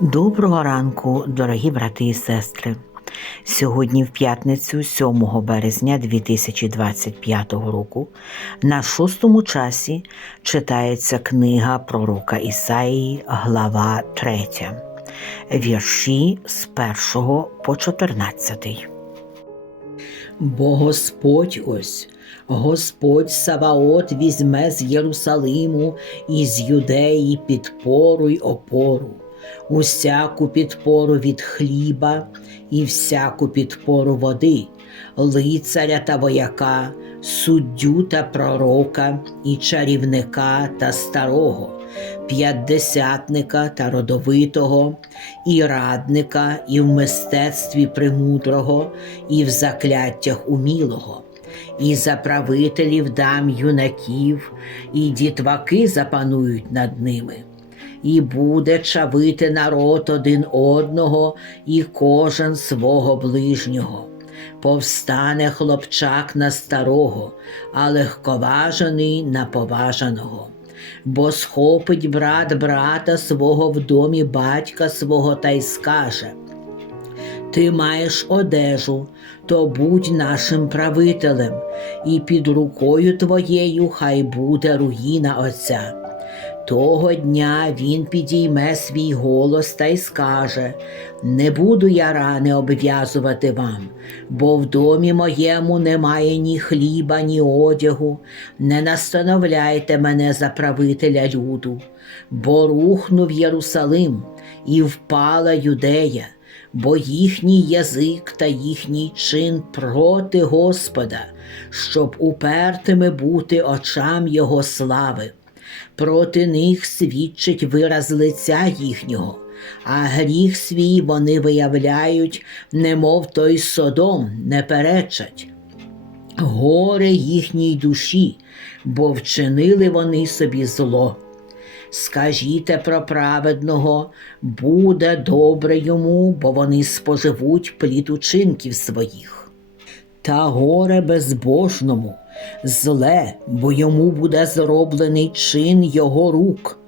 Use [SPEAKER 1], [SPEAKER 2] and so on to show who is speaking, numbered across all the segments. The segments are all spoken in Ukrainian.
[SPEAKER 1] Доброго ранку, дорогі брати і сестри. Сьогодні, в п'ятницю, 7 березня 2025 року, на шостому часі читається книга пророка Ісаїї, глава 3, вірші з 1 по 14. Бо Господь ось, Господь Саваот візьме з Єрусалиму і з Юдеї підпору й опору, усяку підпору від хліба і всяку підпору води, лицаря та вояка, суддю та пророка, і чарівника та старого, п'ятдесятника та родовитого, і радника, і в мистецтві премудрого, і в закляттях умілого. І заправителів дам юнаків, і дітваки запанують над ними. І буде чавити народ один одного, і кожен свого ближнього. Повстане хлопчак на старого, а легковажений на поважаного. Бо схопить брат брата свого в домі батька свого та й скаже ти маєш одежу, то будь нашим правителем, і під рукою твоєю хай буде руїна Отця. Того дня він підійме свій голос та й скаже: Не буду я рани обв'язувати вам, бо в домі моєму немає ні хліба, ні одягу, не настановляйте мене за правителя люду, бо рухнув Єрусалим і впала юдея бо їхній язик та їхній чин проти Господа, щоб упертими бути очам Його слави. Проти них свідчить вираз лиця їхнього, а гріх свій вони виявляють, немов той содом не перечать. Горе їхній душі, бо вчинили вони собі зло. Скажіте про праведного, буде добре йому, бо вони споживуть плід учинків своїх. Та горе безбожному, зле, бо йому буде зроблений чин його рук.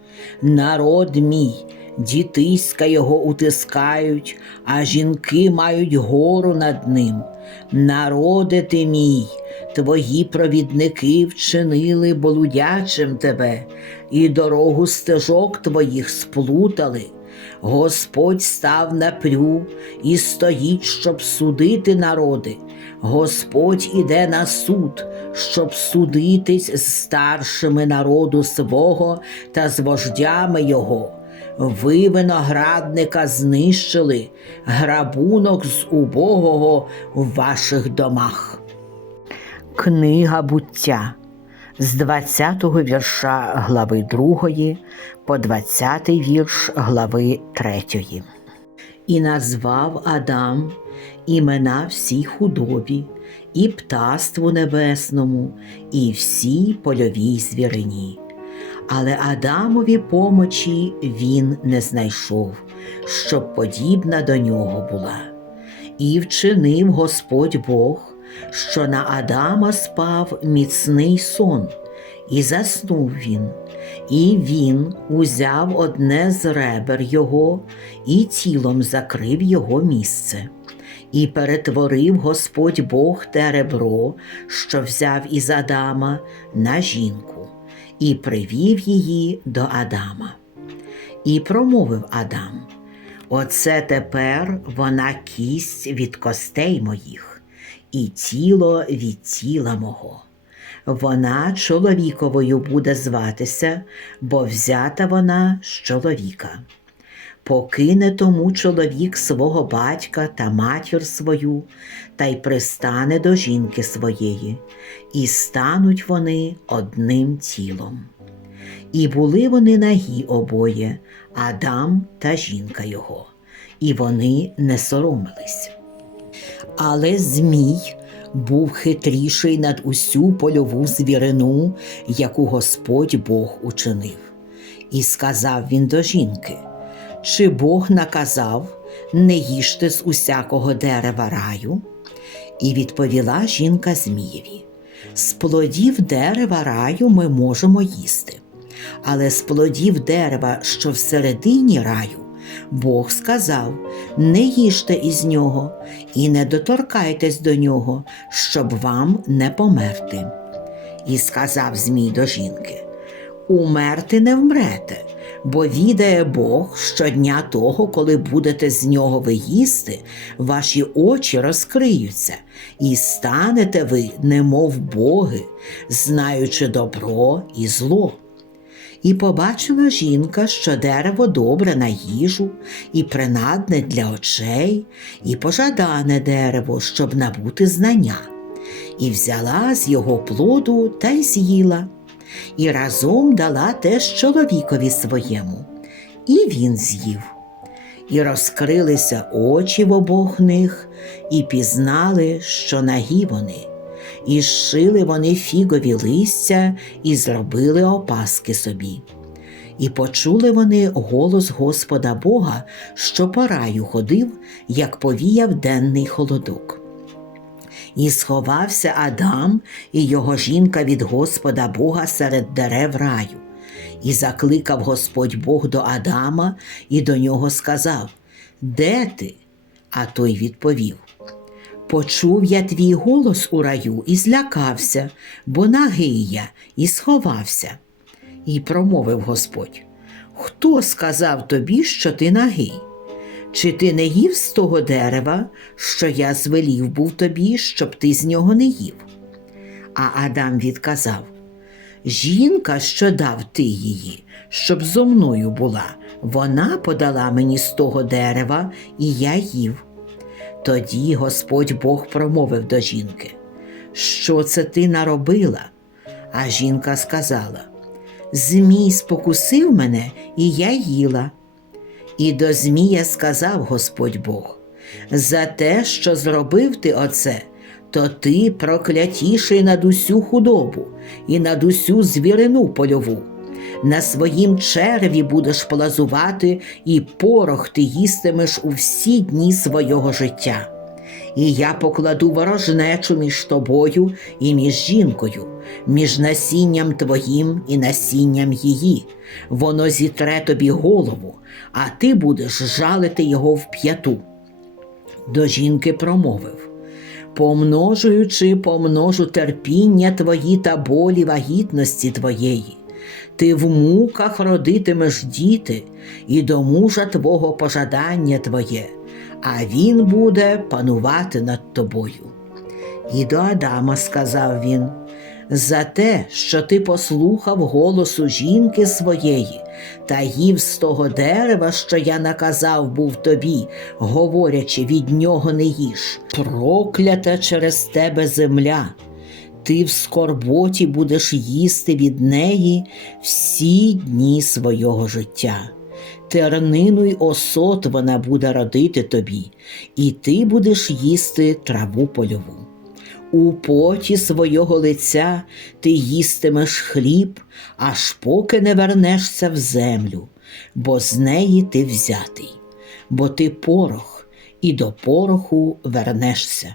[SPEAKER 1] Народ мій, дітиська його утискають, а жінки мають гору над ним. Народи ти мій, твої провідники вчинили болудячим тебе, і дорогу стежок твоїх сплутали. Господь став напрю і стоїть, щоб судити народи. Господь іде на суд, щоб судитись з старшими народу свого та з вождями його. Ви виноградника знищили, грабунок з убогого в ваших домах. Книга буття з 20 вірша глави 2 по 20 вірш глави 3. І назвав Адам імена всій худобі, і птаству небесному, і всій польовій звірині. Але Адамові помочі він не знайшов, щоб подібна до нього була. І вчинив Господь Бог, що на Адама спав міцний сон, і заснув він, і він узяв одне з ребер його і тілом закрив його місце. І перетворив Господь Бог те ребро, що взяв із Адама, на жінку, і привів її до Адама. І промовив Адам: Оце тепер вона кість від костей моїх, і тіло від тіла мого. Вона чоловіковою буде зватися, бо взята вона з чоловіка. Покине тому чоловік свого батька та матір свою, та й пристане до жінки своєї, і стануть вони одним тілом. І були вони нагі обоє, Адам та жінка його, і вони не соромились. Але Змій був хитріший над усю польову звірину, яку Господь Бог учинив. І сказав він до жінки: Чи Бог наказав не їжте з усякого дерева раю? І відповіла жінка Змієві: З плодів дерева раю ми можемо їсти, але з плодів дерева, що всередині раю, Бог сказав: не їжте із нього і не доторкайтесь до нього, щоб вам не померти. І сказав Змій до жінки: Умерти не вмрете, бо відає Бог, що дня того, коли будете з нього ви їсти, ваші очі розкриються, і станете ви, немов боги, знаючи добро і зло. І побачила жінка, що дерево добре на їжу, і принадне для очей, і пожадане дерево, щоб набути знання, і взяла з його плоду та й з'їла, і разом дала теж чоловікові своєму, і він з'їв. І розкрилися очі в обох них, і пізнали, що нагі вони, і зшили вони фігові листя, і зробили опаски собі. І почули вони голос Господа Бога, що по раю ходив, як повіяв денний холодок. І сховався Адам і його жінка від Господа Бога серед дерев раю. І закликав Господь Бог до Адама і до нього сказав: Де ти? А той відповів: Почув я твій голос у раю і злякався, бо нагий я і сховався. І промовив Господь: Хто сказав тобі, що ти нагий? Чи ти не їв з того дерева, що я звелів був тобі, щоб ти з нього не їв? А Адам відказав: Жінка, що дав ти її, щоб зо мною була, вона подала мені з того дерева, і я їв. Тоді Господь Бог промовив до жінки: Що це ти наробила? А жінка сказала: Змій спокусив мене, і я їла. І до Змія сказав Господь Бог: За те, що зробив ти оце, то ти проклятіший над усю худобу і над усю звірину польову. На своїм черві будеш плазувати, і порох ти їстимеш у всі дні свого життя. І я покладу ворожнечу між тобою і між жінкою, між насінням твоїм і насінням її. Воно зітре тобі голову, а ти будеш жалити його в п'яту. До жінки промовив помножуючи, помножу терпіння твої та болі вагітності твоєї. Ти в муках родитимеш діти, і до мужа твого пожадання твоє, а він буде панувати над тобою. І до Адама сказав він: за те, що ти послухав голосу жінки своєї та їв з того дерева, що я наказав був тобі, говорячи, від нього не їж. Проклята через тебе земля. Ти в скорботі будеш їсти від неї всі дні свого життя. Тернину й осот вона буде родити тобі, і ти будеш їсти траву польову. У поті свого лиця ти їстимеш хліб, аж поки не вернешся в землю, бо з неї ти взятий, бо ти порох, і до пороху вернешся.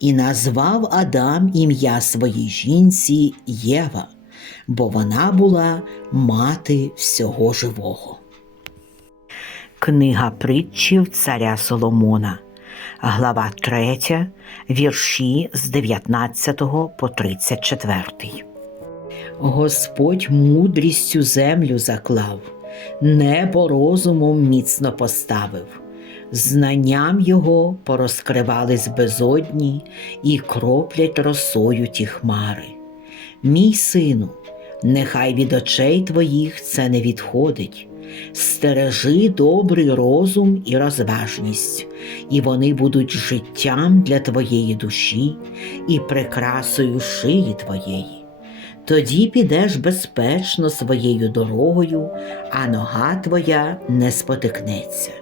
[SPEAKER 1] І назвав Адам ім'я своїй жінці Єва, бо вона була мати всього живого. Книга притчів царя Соломона, глава 3, вірші з 19 по 34. Господь мудрістю землю заклав, небо розумом міцно поставив. Знанням його порозкривались безодні і кроплять росою ті хмари. Мій сину, нехай від очей твоїх це не відходить. Стережи добрий розум і розважність, і вони будуть життям для твоєї душі і прикрасою шиї твоєї. Тоді підеш безпечно своєю дорогою, а нога твоя не спотикнеться.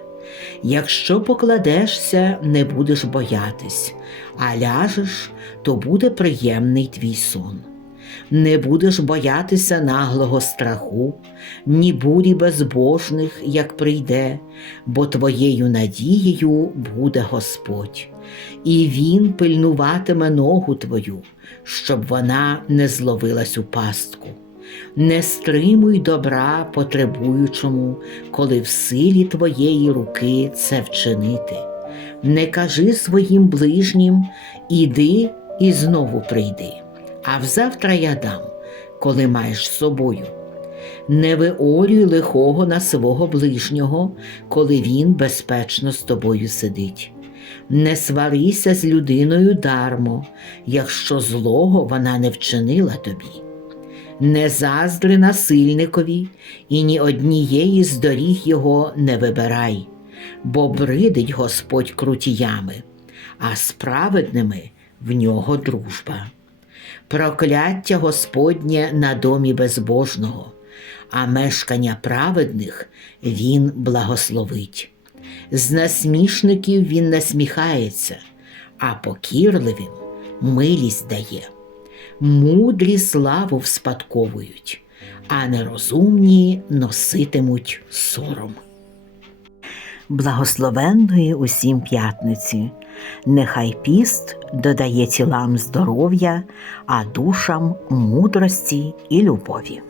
[SPEAKER 1] Якщо покладешся, не будеш боятись, а ляжеш, то буде приємний твій сон. Не будеш боятися наглого страху, ні бурі безбожних, як прийде, бо твоєю надією буде Господь, і Він пильнуватиме ногу твою, щоб вона не зловилась у пастку. Не стримуй добра потребуючому, коли в силі твоєї руки це вчинити. Не кажи своїм ближнім іди і знову прийди, а взавтра я дам, коли маєш з собою. Не виорюй лихого на свого ближнього, коли він безпечно з тобою сидить. Не сварися з людиною дармо, якщо злого вона не вчинила тобі. Не заздри насильникові і ні однієї з доріг його не вибирай, бо бридить Господь крутіями, а справедними в нього дружба. Прокляття Господнє на домі безбожного, а мешкання праведних він благословить. З насмішників він насміхається, а покірливим милість дає. Мудрі славу вспадковують, а нерозумні носитимуть сором. Благословенної усім п'ятниці, нехай піст додає тілам здоров'я, а душам мудрості і любові.